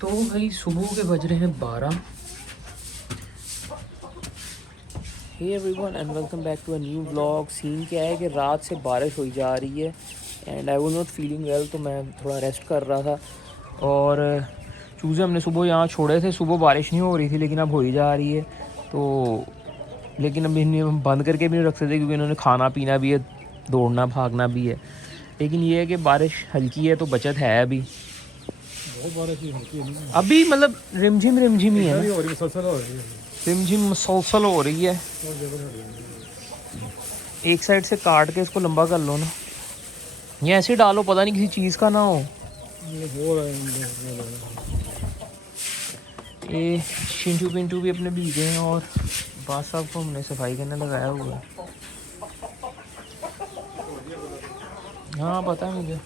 तो भाई सुबह के बज रहे हैं 12। Hey everyone and welcome back to a new vlog. Scene क्या है कि रात से बारिश हुई जा रही है and I was not feeling well, तो मैं थोड़ा रेस्ट कर रहा था। और चूज़े हमने सुबह यहाँ छोड़े थे, सुबह बारिश नहीं हो रही थी लेकिन अब हो ही जा रही है। तो लेकिन अब इन्हें हम बंद करके भी नहीं रख सकते क्योंकि इन्होंने खाना पीना भी है, दौड़ना भागना भी है। लेकिन ये है कि बारिश हल्की है तो बचत है अभी। बहुत बारिश हल्की है नहीं, अभी मतलब रिमझिम रिमझिम ही है इधर ना, ही हो रही मुसलसल हो रही है। रिमझिम मुसलसल हो रही है। बहुत जगह हो रही है। एक साइड से काट के इसको लंबा कर लो ना, ये ऐसे डालो पता नहीं किसी चीज़ का ना हो। ये हो रहा है। ये चिंटू पिंटू भी अपने भीगे हैं और बास साहब को हमने सफाई करने लगाया हुआ है। हाँ पता है मुझे,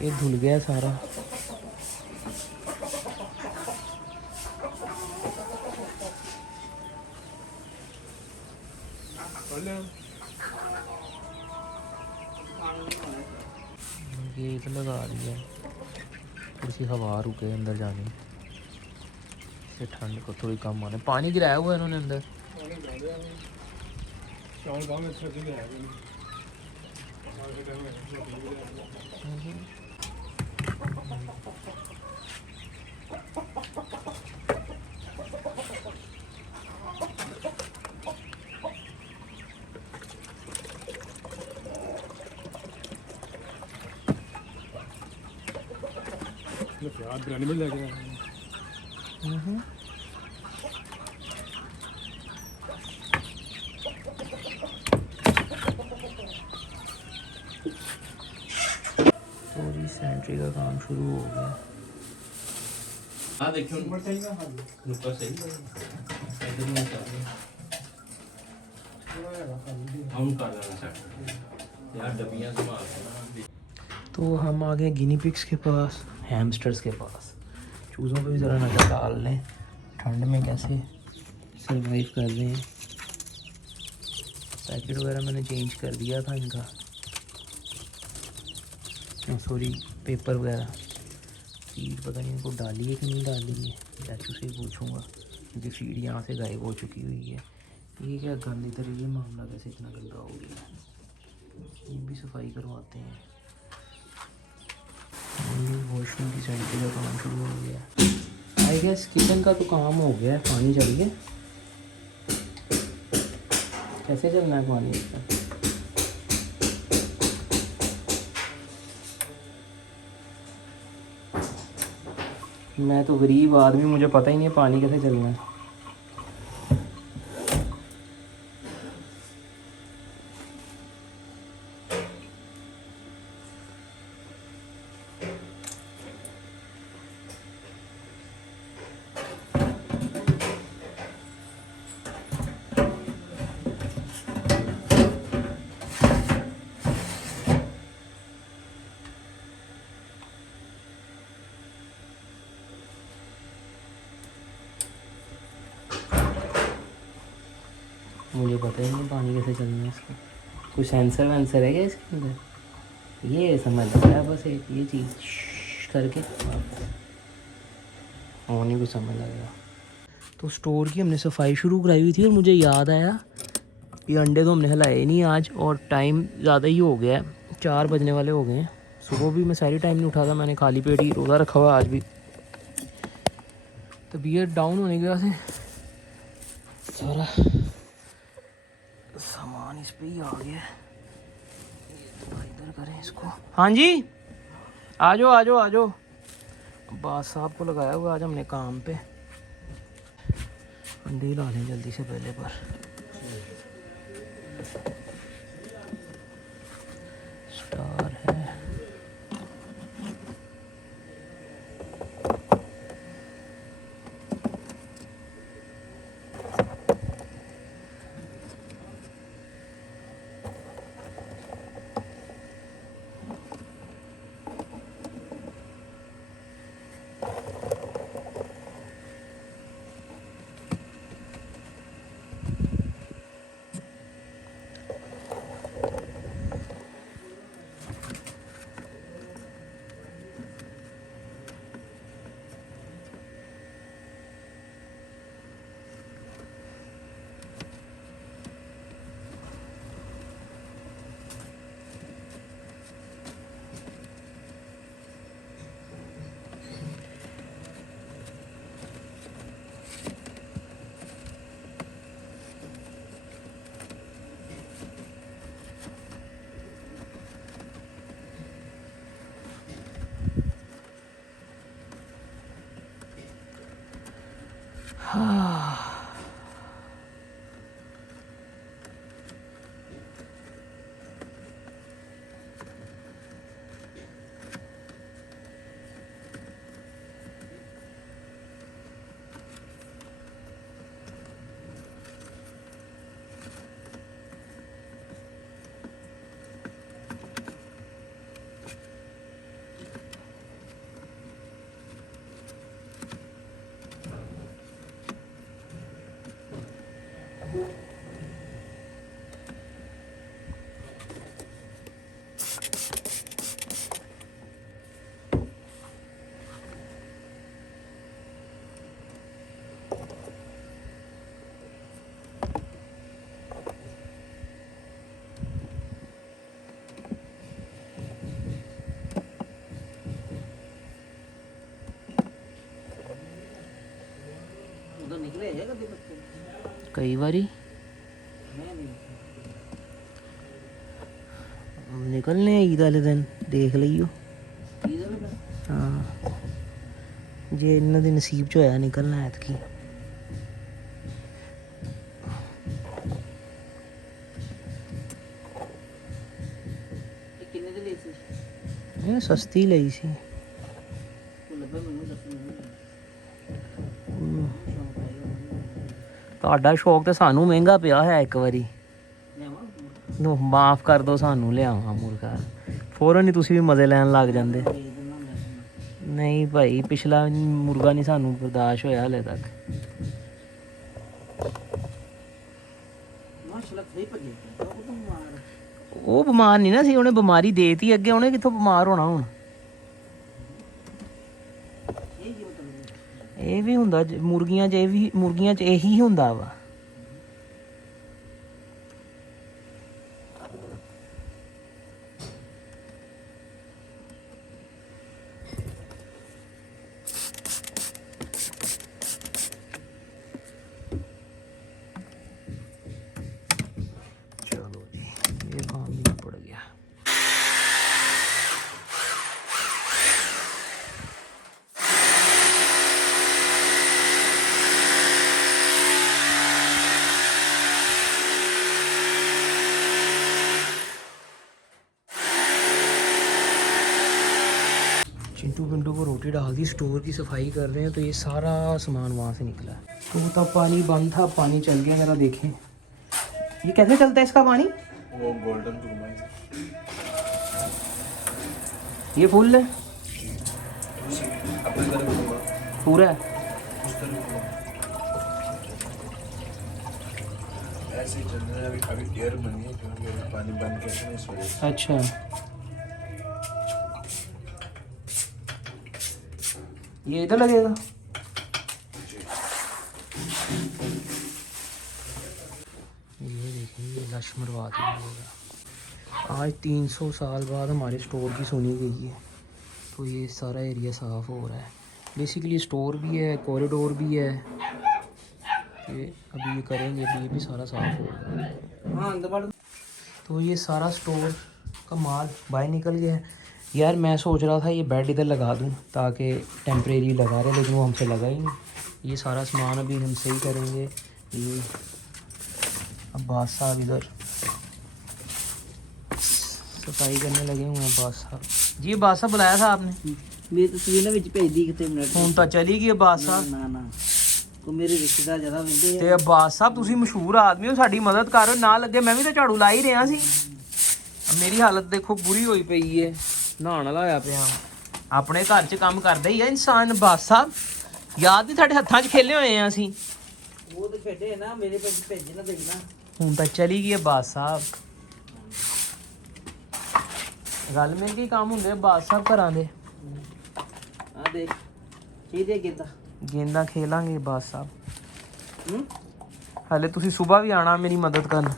ये धुल गया सारा। गेट लगा दिया, थोड़ी सी हवा रुके अंदर जाने से, ठंड को थोड़ी कम आने। पानी गिराया हुआ है इन्होंने अंदर। प्याज बिरयानी में लगे पूरी सेंट्री का काम शुरू हो गया। हाँ देखिए ऊपर सही है, ऊपर सही है, इधर नहीं चाहिए हम कर लेना चाहिए यार, डबियां संभाल। तो हम आ गए गिनी पिग्स के पास, हैमस्टर्स के पास। चूज़ों पे भी ज़रा नज़र डाल लें ठंड में कैसे सरवाइव कर रहे हैं। पैकेट वगैरह मैंने चेंज कर दिया था इनका, सॉरी पेपर वगैरह। फीड पता नहीं इनको डाली है कि नहीं डाली है, चाचू से ही पूछूंगा क्योंकि फीड यहाँ से गायब हो चुकी हुई है। ये क्या गंद, इधर ये मामला कैसे इतना गंदा हो गया। ये भी सफाई करवाते हैं। वॉशरूम की सेंट्री का काम शुरू हो गया। आई गेस किचन का तो काम हो गया है। पानी चलिए, कैसे चलना है पानी इसका। मैं तो गरीब आदमी, मुझे पता ही नहीं है पानी कैसे चलना है। मुझे पता ही नहीं पानी कैसे चलना है इसका। कोई सेंसर वेंसर है क्या इसके अंदर? ये समझ आया बस एक ये चीज़ करके और नहीं कुछ समझ आ गया। तो स्टोर की हमने सफाई शुरू कराई हुई थी और मुझे याद आया ये अंडे तो हमने हिलाए नहीं आज, और टाइम ज़्यादा ही हो गया है, 4 बजने वाले हो गए हैं। सुबह भी मैं सारी टाइम नहीं उठा था, मैंने खाली पेट ही रोज़ा रखा हुआ आज भी। तबीयत डाउन होने की वजह से सारा सामान इस पे ही आ गया। इधर करें इसको। हाँ जी आ जाओ आ जाओ आ जाओ। बास साहब को लगाया हुआ आज हमने काम पे। अंडे ला लें जल्दी से पहले पर। स्टार है, कई बारी निकलने ईद वाले दिन देख लियो। हाँ जे इन्हों के नसीब च होया निकलना ऐतकी। ਇਹ ਸਸਤੀ ਲਈ ਸੀ। ਤੁਹਾਡਾ ਸ਼ੌਕ ਤੇ ਸਾਨੂੰ ਮਹਿੰਗਾ ਪਿਆ ਹੈ। ਇੱਕ ਵਾਰੀ ਨੂੰ ਮਾਫ ਕਰ ਦਿਓ, ਸਾਨੂੰ ਲਿਆਵਾਂ ਮੁਰਗਾ। ਫੌਰਨ ਹੀ ਤੁਸੀਂ ਵੀ ਮਜ਼ੇ ਲੈਣ ਲੱਗ ਜਾਂਦੇ। ਨਹੀਂ ਭਾਈ ਪਿਛਲਾ ਮੁਰਗਾ ਨਹੀਂ ਸਾਨੂੰ ਬਰਦਾਸ਼ਤ ਹੋਇਆ ਹਲੇ ਤੱਕ। ਉਹ ਬਿਮਾਰ ਨਹੀਂ ਨਾ ਸੀ, ਉਹਨੇ ਬਿਮਾਰੀ ਦੇਤੀ ਅੱਗੇ, ਉਹਨੇ ਕਿੱਥੋਂ ਬਿਮਾਰ ਹੋਣਾ ਹੁਣ। ਇਹ ਵੀ ਹੁੰਦਾ ਮੁਰਗੀਆਂ 'ਚ, ਇਹ ਵੀ ਮੁਰਗੀਆਂ 'ਚ ਇਹੀ ਹੁੰਦਾ ਵਾ। चलो जी ये काम भी पड़ गया। चिंटू पिंटू को रोटी डाल दी, स्टोर की सफाई कर रहे हैं। तो ये सारा सामान वहाँ से निकला। तो तब पानी बंद था, पानी चल गया। जरा देखें ये कैसे चलता है इसका पानी। वो गोल्डन ये फुल है अपने तरफ होगा पूरा है। उस तरफ होगा ऐसे ही चल रहा है। अभी एयर बनी है क्योंकि अभी पानी बंद करके नहीं इस वजह से। अच्छा ये इधर लगेगा। ये देखिए ये लश मरवा दिया। आज 300 साल बाद हमारे स्टोर की सुनी गई है। तो ये सारा एरिया साफ़ हो रहा है। बेसिकली स्टोर भी है, कॉरिडोर भी है। ये अभी ये करेंगे, अभी ये भी सारा साफ़ होगा। तो ये सारा स्टोर का माल बाहर निकल गया है। यार मैं सोच रहा था ये बेड इधर लगा दूं ताकि टेम्परेरी लगा रहे, लेकिन वो हमसे लगा ही नहीं। ये सारा सामान अभी हम सही करेंगे। ये अब्बास साहब इधर सफाई करने लगे हुए हैं। अब्बास साहब जी, अब्बास साहब बुलाया था आपने? मेरी तस्वीर ना विच भेज दी किते मिनट फोन तो चली गई अब्बास साहब। ना ना को मेरे रिश्तेदार ज्यादा वेंदे ਤੇ ਅब्बास ਸਾਹਿਬ ਤੁਸੀਂ ਮਸ਼ਹੂਰ ਆਦਮੀ ਹੋ, ਸਾਡੀ ਮਦਦ ਕਰੋ। ਨਾ ਲੱਗੇ ਮੈਂ ਵੀ ਤਾਂ ਝਾੜੂ ਲਾ ਹੀ ਰਿਹਾ ਸੀ। ਮੇਰੀ ਹਾਲਤ ਦੇਖੋ ਬੁਰੀ ਹੋਈ ਪਈ ਏ, ਨਹਾਉਣ ਵਾਲਾ ਹੋਇਆ ਪਿਆ। ਆਪਣੇ ਘਰ 'ਚ ਕੰਮ ਕਰਦਾ ਹੀ ਆ ਇਨਸਾਨ। ਅब्बास ਸਾਹਿਬ ਯਾਦ ਨਹੀਂ ਤੁਹਾਡੇ ਹੱਥਾਂ 'ਚ ਖੇਲੇ ਹੋਏ ਆ ਅਸੀਂ। वो तो खेडे ना मेरे पे भेज ना देखना ਹੁਣ ਤਾਂ ਚਲੀ ਗਈ अब्बास ਸਾਹਿਬ। ਰਲ ਮਿਲ ਕੇ ਕੰਮ ਹੁੰਦੇ अब्बास ਸਾਹਿਬ ਘਰਾਂ ਦੇ। आ देख चीज़ें गिरदा ਗੇਂਦਾਂ ਖੇਲਾਂਗੇ अब्बास ਸਾਹਿਬ। ਹਲੇ ਤੁਸੀਂ ਸਵੇਰ ਵੀ ਆਣਾ ਮੇਰੀ ਮਦਦ ਕਰਨ।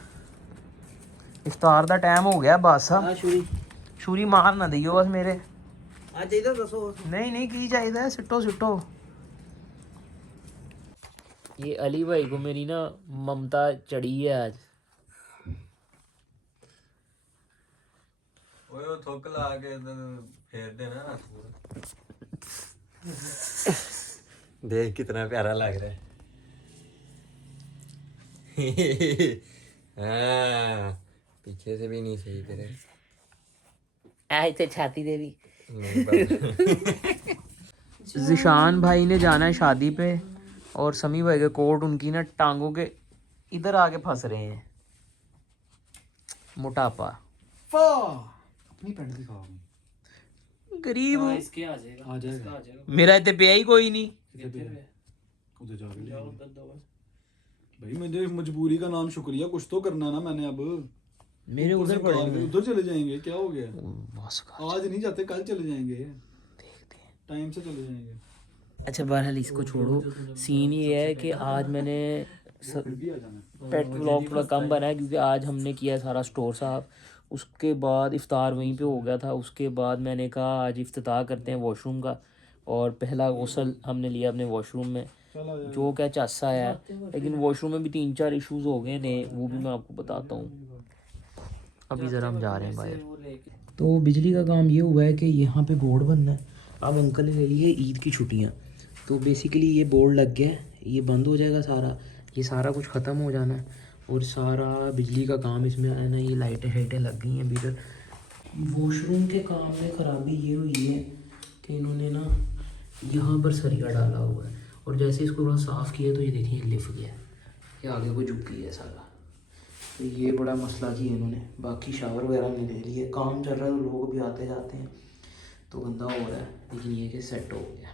ਇਫਤਾਰ ਦਾ ਟਾਈਮ ਹੋ ਗਿਆ अब्बास ਸਾਹਿਬ। आ छुरी ਛੁਰੀ ਮਾਰ ਨਾ ਦਿਓ ਬਸ ਮੇਰੇ। आ चाहिए दसो नहीं नहीं की चाहिए, सिट्टो सिट्टो। ये अली भाई को मेरी ना ममता चढ़ी है आज। ओए वो थोक ला के फेर देना। देख कितना प्यारा लग रहा है। हाँ पीछे से भी नहीं सही तेरे ऐसे छाती दे भी। नहीं बाबा। जिशान भाई ने जाना है शादी पे और समी भाई के कोट उनकी ना टांगों के इधर आके फंस रहे हैं। मोटापा अपनी पैंट दिखाओ गरीब हूँ। आ जाएगा मेरा इतने पे ही कोई नहीं। उधर जाके ले आओ। भाई मुझे मजबूरी का नाम शुक्रिया, कुछ तो करना ना मैंने अब। मेरे ऊपर उधर से पड़े कार के हुए हैं। उधर चले जाएंगे, क्या हो गया? बस का आज नहीं जाते, कल चले जाएंगे, टाइम से चले जाएंगे। अच्छा बहरहाल इसको छोड़ो। सीन ये है कि आज मैंने फिर भी आ जाना। पेट व्लॉग थोड़ा कम बना है क्योंकि आज हमने किया सारा स्टोर साफ। उसके बाद इफ्तार वहीं पे हो गया था। उसके बाद मैंने कहा आज इफ्तिताह करते हैं वॉशरूम का, और पहला गौसल हमने लिया अपने वॉशरूम में, जो क्या चासा है। लेकिन वॉशरूम में भी 3-4 इश्यूज हो गए थे, वो भी मैं आपको बताता हूँ। अभी ज़रा हम जा रहे हैं बाहर। तो बिजली का काम ये हुआ है कि यहाँ पे बोर्ड बनना है। अब अंकल ने ले ली है ईद की छुट्टियाँ, तो बेसिकली ये बोर्ड लग गया है, ये बंद हो जाएगा सारा, ये सारा कुछ ख़त्म हो जाना है और सारा बिजली का काम इसमें है ना। ये लाइटें शाइटें लग गई हैं अभी तक। वॉशरूम के काम में ख़राबी ये हुई है कि इन्होंने ना यहाँ पर सरिया डाला हुआ है, और जैसे इसको थोड़ा साफ़ किया तो ये देखिए लिफ गया है, ये आगे को झुक गया है सारा। तो ये बड़ा मसला किया इन्होंने। बाकी शावर वगैरह में ले लिए, काम चल रहा है तो लोग भी आते जाते हैं तो गंदा हो रहा है, लेकिन ये कि सेट हो गया।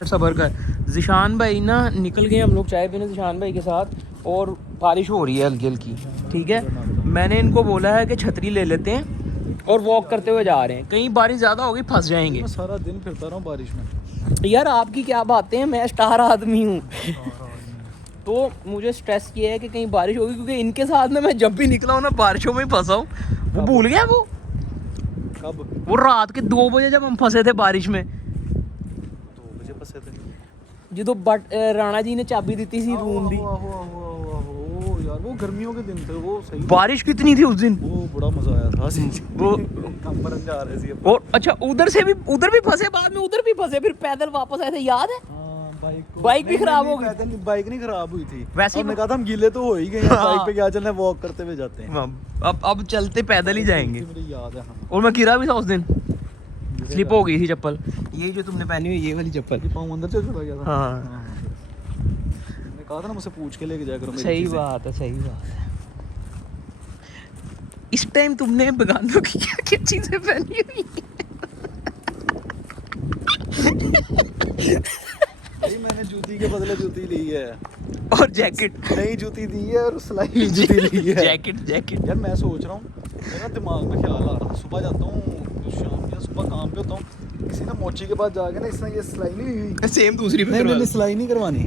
सबर कर। जिशान भाई ना निकल गए, हम लोग चाय पीने जिशान भाई के साथ, और बारिश हो रही है हल्की हल्की। ठीक है, मैंने इनको बोला है कि छतरी ले लेते हैं और वॉक करते हुए जा रहे हैं, कहीं बारिश ज़्यादा होगी फंस जाएंगे। मैं सारा दिन फिरता रहा हूँ बारिश में। यार आपकी क्या बातें हैं, मैं स्टार आदमी हूँ। तो मुझे स्ट्रेस ये है कि कहीं बारिश होगी, क्योंकि इनके साथ ना मैं जब भी निकला हूँ ना बारिशों में ही फंसा हूँ। वो भूल गया वो कब? वो रात के 2 बजे जब हम फंसे थे बारिश में। 2 बजे फंसे थे। जो राणा जी ने चाबी दी थी रूम दी। आहो यार, वो गर्मियों के दिन थे, वो सही। बारिश कितनी थी उस दिन, वो बड़ा मजा आया था। वो हम बरन जा रहे थे। और अच्छा उधर भी फंसे, बाद में उधर भी फंसे, फिर पैदल वापस आए थे, याद है? बाइक भी खराब हो गई। बाइक नहीं खराब हुई थी, वैसे हमने कहा था हम गीले तो हो ही गए, बाइक पे क्या चलना है, वॉक करते हुए जाते हैं। अब चलते पैदल ही जाएंगे। मुझे याद है। हाँ, और मैं गिरा भी था उस दिन, स्लिप हो गई थी चप्पल, ये जो तुमने पहनी हुई ये वाली चप्पल। ये पाँव अंदर चला गया था। हाँ मैंने कहा था ना मुझसे पूछ के लेके जाया करो मेरी सही चीज़ें। बात है, सही बात है। इस टाइम तुमने बगानों की क्या क्या चीजें पहनी हुई भाई मैंने जूती के बदले जूती ली है, और जैकेट, नई जूती दी है और सिलाई जूती ली है। जैकेट यार मैं सोच रहा हूँ, मेरा दिमाग में ख्याल आ रहा था, सुबह जाता हूँ शाम या सुबह काम पे होता हूँ, किसी ना मोची के पास जाके ना इसने ये सिलाई नहीं हुई, सेम दूसरी पे नहीं सिलाई नहीं करवानी,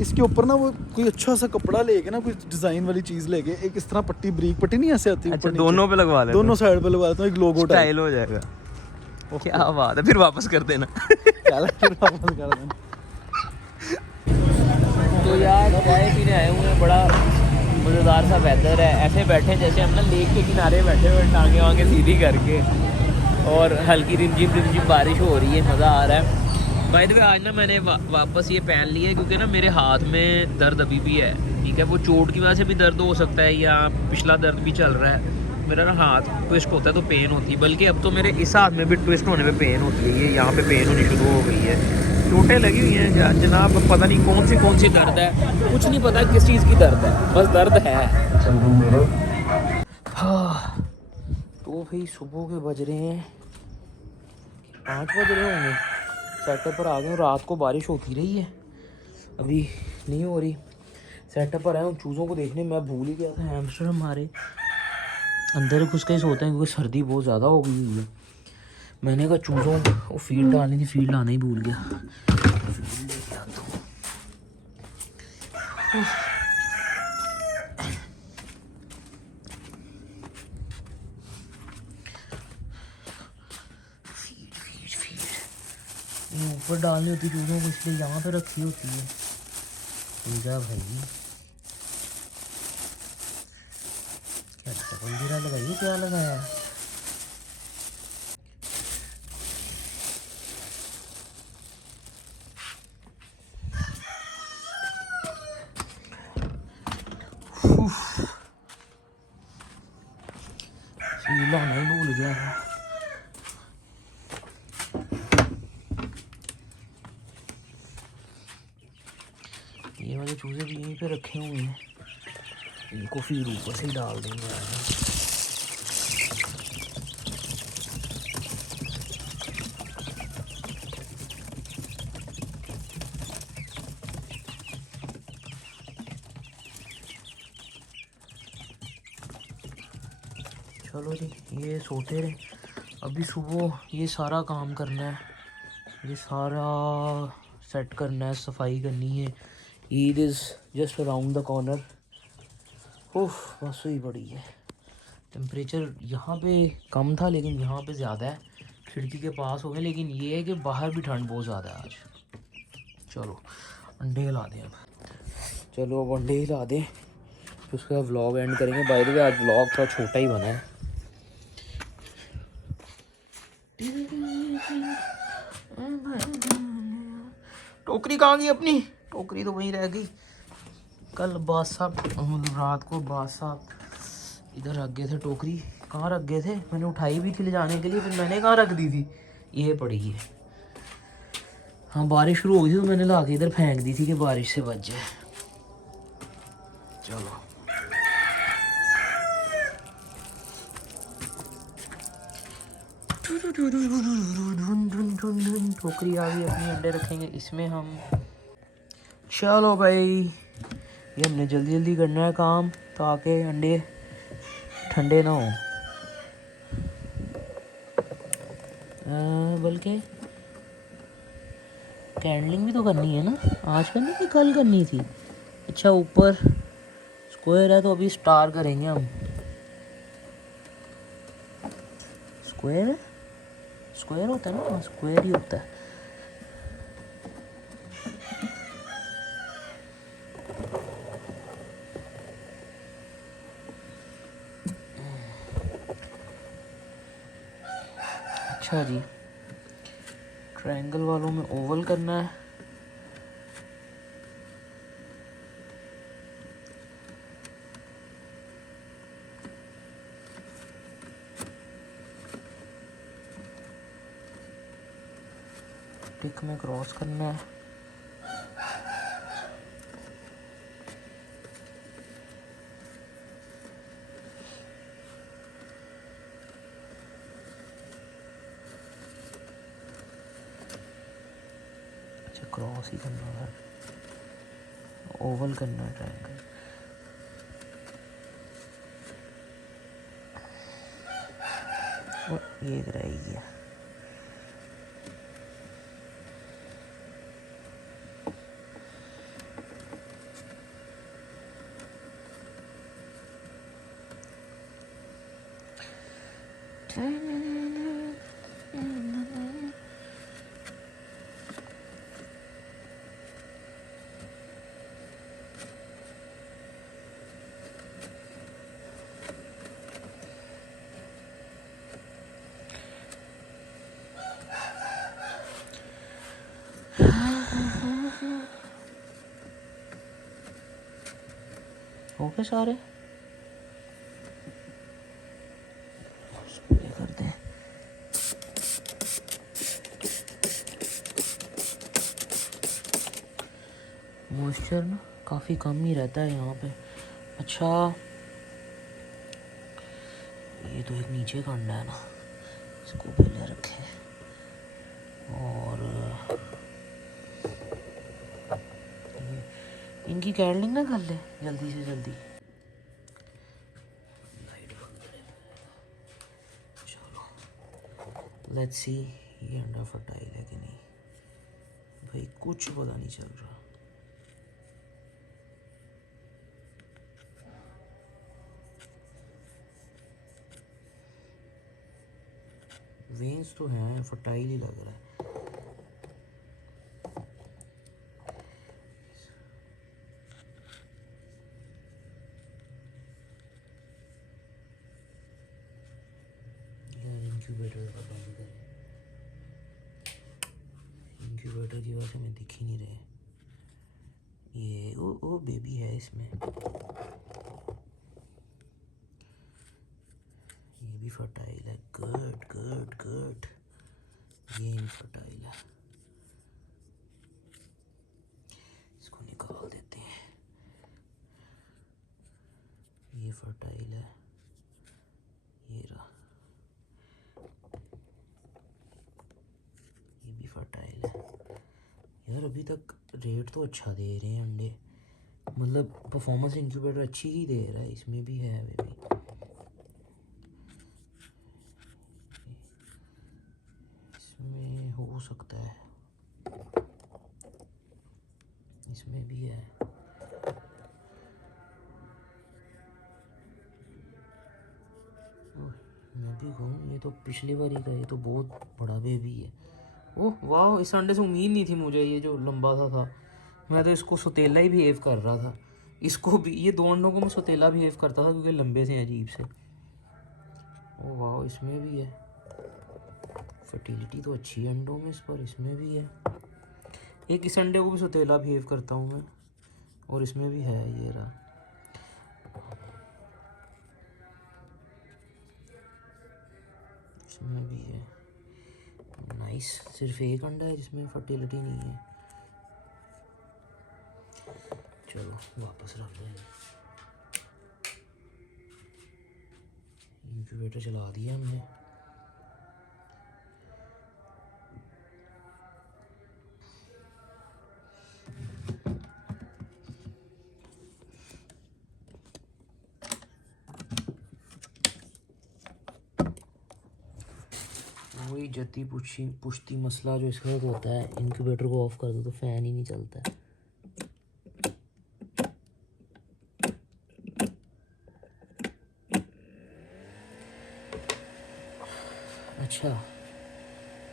इसके ऊपर ना वो कोई अच्छा सा कपड़ा लेके ना, कोई डिजाइन वाली चीज लेके, एक इस तरह पट्टी, ब्रीक पट्टी नहीं ऐसे आती, अच्छा ऊपर दोनों पे लगवा ले, दोनों साइड पे लगवा देता हूँ, एक लोगो स्टाइल हो जाएगा। क्या बात है, फिर वापस कर देना। तो यार चाय पीने आए हुए हैं, बड़ा मज़ेदार सा वेदर है, ऐसे बैठे हैं जैसे हम ना लेक के किनारे बैठे हुए, टांगे वांगे सीधी करके, और हल्की रिमझिम बारिश हो रही है, मज़ा आ रहा है। बाय द वे आज ना मैंने वापस ये पहन लिया है क्योंकि ना मेरे हाथ में दर्द अभी भी है। ठीक है, वो चोट की वजह से भी दर्द हो सकता है या पिछला दर्द भी चल रहा है। मेरा ना हाथ ट्विस्ट होता है तो पेन होती है, बल्कि अब तो मेरे इस हाथ में भी ट्विस्ट होने में पेन होती है, ये यहाँ पे पेन होनी शुरू हो गई है, चोटें लगी हुई हैं जनाब, पता नहीं कौन सी दर्द है, कुछ नहीं पता किस चीज़ की दर्द है, बस दर्द है। हाँ तो भाई सुबह के बज रहे हैं 5 बज रहे होंगे, सेटअप पर आ गए हूँ। रात को बारिश होती रही है, अभी नहीं हो रही। सेटअप पर आए हूँ चूज़ों को देखने, मैं भूल ही गया था हैमस्टर हमारे अंदर घुस के सोते हैं क्योंकि सर्दी बहुत ज़्यादा हो गई है। मैंने कहा चूज़ों को फीड डालनी थी, फीड लाना ही भूल गया। ऊपर डालनी होती चूज़ों को, इसलिए यहाँ पे रखी होती है। पूजा भाई क्या पंजीरा लगाइए, क्या लगाया? ये वाले चूजे भी यहीं पे रखे हुए हैं, इनको फिर ऊपर से ही डाल देंगे आज। चलो जी, ये सोते रहे। अभी सुबह ये सारा काम करना है, ये सारा सेट करना है, सफाई करनी है। Eid is just around the corner. उफ, बस हुई पड़ी है। टेम्परेचर यहाँ पे कम था लेकिन यहाँ पे ज़्यादा है, खिड़की के पास हो गए, लेकिन ये है कि बाहर भी ठंड बहुत ज़्यादा है आज। चलो अंडे हिला दें अब। चलो अब अंडे हिला दें, फिर उसके बाद व्लॉग एंड करेंगे। बाय द वे आज व्लॉग थोड़ा छोटा ही बना है। टोकरी कहाँ गई अपनी? टोकरी तो वहीं रह गई। कल बाद साहब रात को बाद साहब इधर रख गए थे टोकरी। कहाँ रख गए थे? मैंने उठाई भी थी ले जाने के लिए, फिर मैंने कहाँ रख दी थी? ये पड़ी है। हाँ, बारिश शुरू हो गई थी तो मैंने ला के इधर फेंक दी थी कि बारिश से बच जाए। चलो टोकरी आ गई अपनी, अंडे रखेंगे इसमें हम। चलो भाई, ये हमने जल्दी जल्दी करना है काम ताकि अंडे ठंडे ना हो। बल्कि कैंडलिंग भी तो करनी है ना, आज करनी थी कल करनी थी। अच्छा, ऊपर स्क्वायर है तो अभी स्टार करेंगे हम। स्क्वायर है, स्क्वायर होता है ना, स्क्वायर ही होता है। अच्छा जी, ट्रायंगल वालों में ओवल करना है। टिक में क्रॉस करना है। अच्छा, क्रॉस ही करना है, ओवल करना है ट्रायंगल। और ये रह गया। हो गए सारे? ये करते हैं। मॉइस्चर ना काफ़ी कम ही रहता है यहाँ पे। अच्छा, ये तो एक नीचे का अंडा है ना, इसको पहले रखें। और इनकी कैंडलिंग ना कर ले जल्दी से जल्दी। लाइट बंद करें। चलो लेट्स सी ये अंडा फर्टाइल है कि नहीं। भाई कुछ पता नहीं चल रहा। वेन्स तो हैं, फर्टाइल ही लग रहा है। इंक्यूबेटर का बंद करें। इंक्यूबेटर की वजह से हमें दिख ही नहीं रहे। ये ओ बेबी है इसमें। ये भी फर्टाइल है। Good good good. ये इनफर्टाइल है, इसको निकाल देते हैं। फर्टाइल है, ये रहा, ये भी फर्टाइल है। यार अभी तक रेट तो अच्छा दे रहे हैं अंडे, मतलब परफॉर्मेंस इंक्यूबेटर अच्छी ही दे रहा है। इसमें भी है बेबी, इसमें हो सकता है, इसमें भी है। मैं भी कहूँ ये तो पिछली बारी का, ये तो बहुत बड़ा बेबी है। ओह वाह, इस अंडे से उम्मीद नहीं थी मुझे, ये जो लंबा सा था। मैं तो इसको सौतेला ही बिहेव कर रहा था। इसको भी, ये दो अंडों को मैं सौतेला बिहेव करता था क्योंकि लंबे से अजीब से। ओह वाह, इसमें भी है। फर्टिलिटी तो अच्छी है अंडों में इस पर, इसमें भी है। एक इस अंडे को भी सौतेला बिहेव करता हूँ मैं, और इसमें भी है, ये रहा। इसमें भी है। नाइस, सिर्फ एक अंडा है जिसमें फर्टिलिटी नहीं है। चलो वापस रख दें, इंक्यूबेटर चला दिया हमने। वही जती पुश्ती मसला जो इसका होता है, इंक्यूबेटर को ऑफ कर दो तो फ़ैन ही नहीं चलता है। अच्छा,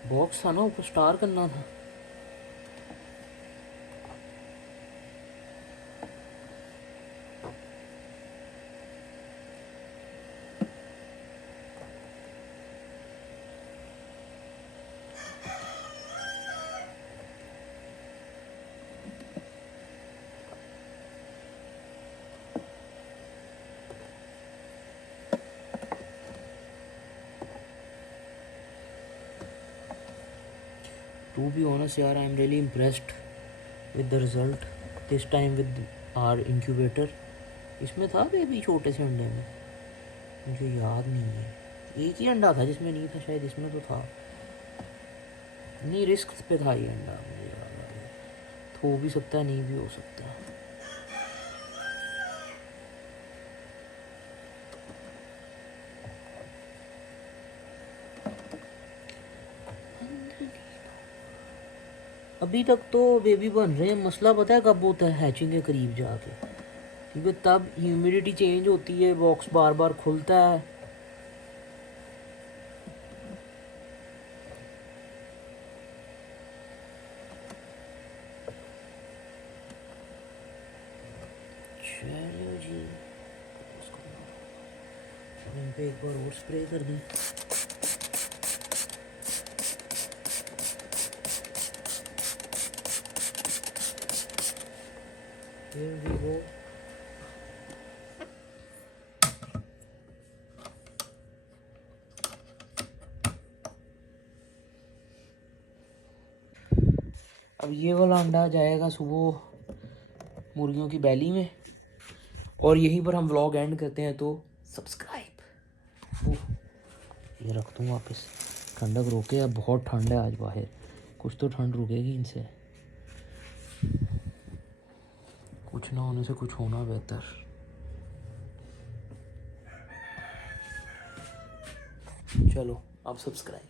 बॉक्स था ना, ऊपर स्टार करना था। टू बी ऑनेस्ट यार, I am really impressed with the result this time with our incubator. इसमें था बेबी छोटे से अंडे में, मुझे याद नहीं है। एक ही अंडा था जिसमें नहीं था शायद, इसमें तो था नहीं। रिस्क पे था ये अंडा, मुझे याद आ गया। तो हो भी सकता है, नहीं भी हो सकता है। अभी तक तो बेबी बन रहे हैं। मसला पता है कब होता है? हैचिंग के करीब जाके, क्योंकि तब ह्यूमिडिटी चेंज होती है, बॉक्स बार बार खुलता है। चलो जी, इन पे एक बार और स्प्रे कर दें। Here we go. अब ये वाला अंडा जाएगा सुबह मुर्गियों की बैली में, और यहीं पर हम व्लॉग एंड करते हैं। तो सब्सक्राइब। ये रख दूँ वापस, ठंडक रोके। अब बहुत ठंड है आज बाहर, कुछ तो ठंड रुकेगी इनसे। कुछ ना होने से कुछ होना बेहतर। चलो अब सब्सक्राइब।